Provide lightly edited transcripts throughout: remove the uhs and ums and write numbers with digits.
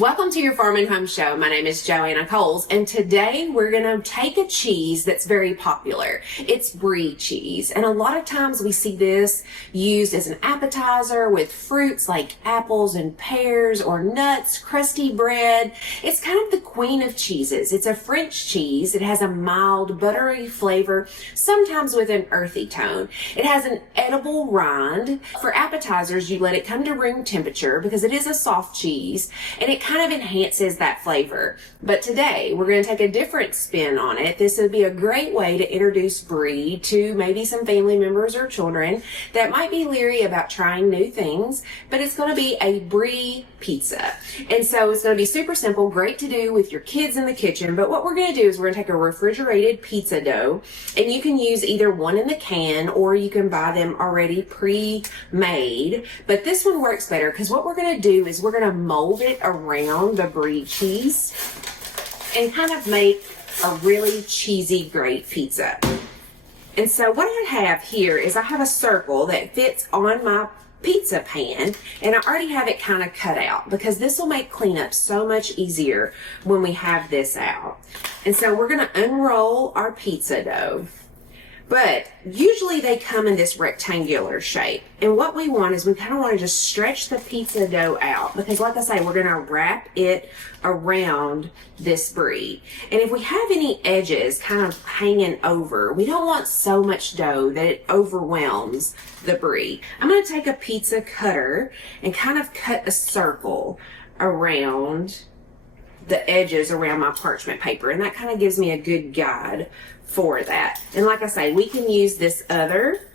Welcome to your Farm and Home Show. My name is Joanna Coles, and today we're going to take a cheese that's very popular. It's Brie cheese, and a lot of times we see this used as an appetizer with fruits like apples and pears or nuts, crusty bread. It's kind of the queen of cheeses. It's a French cheese. It has a mild, buttery flavor, sometimes with an earthy tone. It has an edible rind. For appetizers, you let it come to room temperature because it is a soft cheese, and it kind of enhances that flavor. But today we're going to take a different spin on it. This would be a great way to introduce Brie to maybe some family members or children that might be leery about trying new things, but it's going to be a Brie pizza. And so it's going to be super simple, great to do with your kids in the kitchen. But what we're going to do is we're going to take a refrigerated pizza dough, and you can use either one in the can or you can buy them already pre-made. But this one works better because what we're going to do is we're going to mold it around the Brie cheese and kind of make a really cheesy, great pizza. And so what I have here is I have a circle that fits on my pizza pan, and I already have it kind of cut out because this will make cleanup so much easier when we have this out. And so we're going to unroll our pizza dough. But usually they come in this rectangular shape. And what we want is we kind of want to just stretch the pizza dough out because, like I say, we're going to wrap it around this Brie. And if we have any edges kind of hanging over, we don't want so much dough that it overwhelms the Brie. I'm going to take a pizza cutter and kind of cut a circle around the edges around my parchment paper, and that kind of gives me a good guide for that. And like I say, we can use this other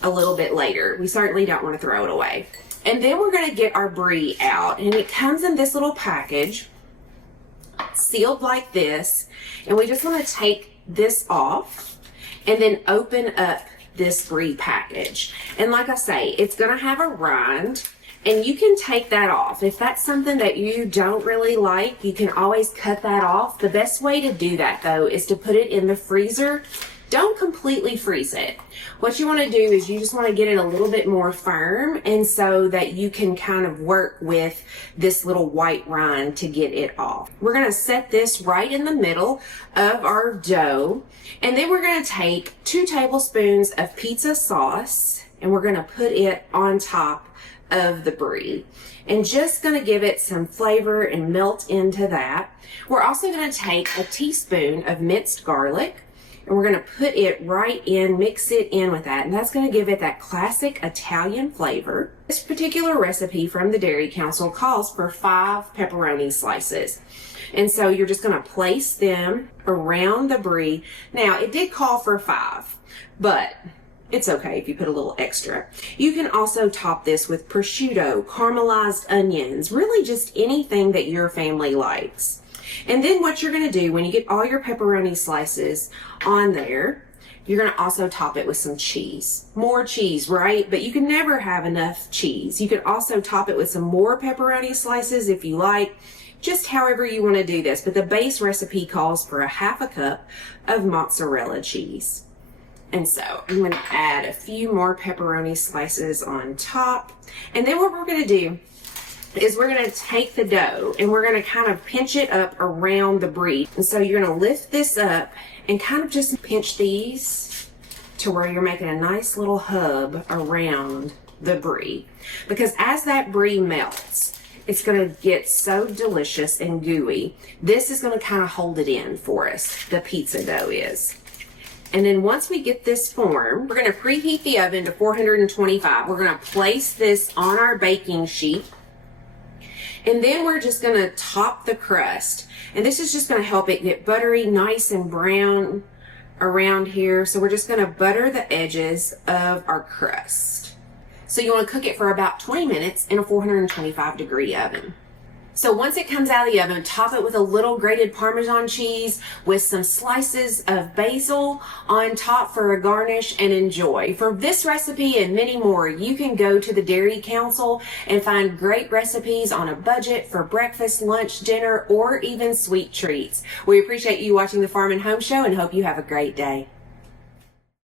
a little bit later. We certainly don't want to throw it away. And then we're going to get our Brie out, and it comes in this little package sealed like this, and we just want to take this off and then open up this Brie package. And like I say, it's going to have a rind, and you can take that off. If that's something that you don't really like, you can always cut that off. The best way to do that, though, is to put it in the freezer. Don't completely freeze it. What you want to do is you just want to get it a little bit more firm, and so that you can kind of work with this little white rind to get it off. We're going to set this right in the middle of our dough, and then we're going to take 2 tablespoons of pizza sauce, and we're going to put it on top of the Brie, and just going to give it some flavor and melt into that. We're also going to take a teaspoon of minced garlic, and we're going to put it right in, mix it in with that, and that's going to give it that classic Italian flavor. This particular recipe from the Dairy Council calls for 5 pepperoni slices, and so you're just going to place them around the Brie. Now, it did call for 5, but it's okay if you put a little extra. You can also top this with prosciutto, caramelized onions, really just anything that your family likes. And then what you're going to do when you get all your pepperoni slices on there, you're going to also top it with some cheese. More cheese, right? But you can never have enough cheese. You can also top it with some more pepperoni slices if you like, just however you want to do this. But the base recipe calls for a 1/2 cup of mozzarella cheese. And so I'm going to add a few more pepperoni slices on top. And then what we're going to do is we're going to take the dough and we're going to kind of pinch it up around the Brie. And so you're going to lift this up and kind of just pinch these to where you're making a nice little hub around the Brie. Because as that Brie melts, it's going to get so delicious and gooey. This is going to kind of hold it in for us, the pizza dough is. And then once we get this form, we're going to preheat the oven to 425. We're going to place this on our baking sheet. And then we're just going to top the crust. And this is just going to help it get buttery, nice and brown around here. So we're just going to butter the edges of our crust. So you want to cook it for about 20 minutes in a 425-degree oven. So once it comes out of the oven, top it with a little grated Parmesan cheese with some slices of basil on top for a garnish, and enjoy. For this recipe and many more, you can go to the Dairy Council and find great recipes on a budget for breakfast, lunch, dinner, or even sweet treats. We appreciate you watching the Farm and Home Show and hope you have a great day.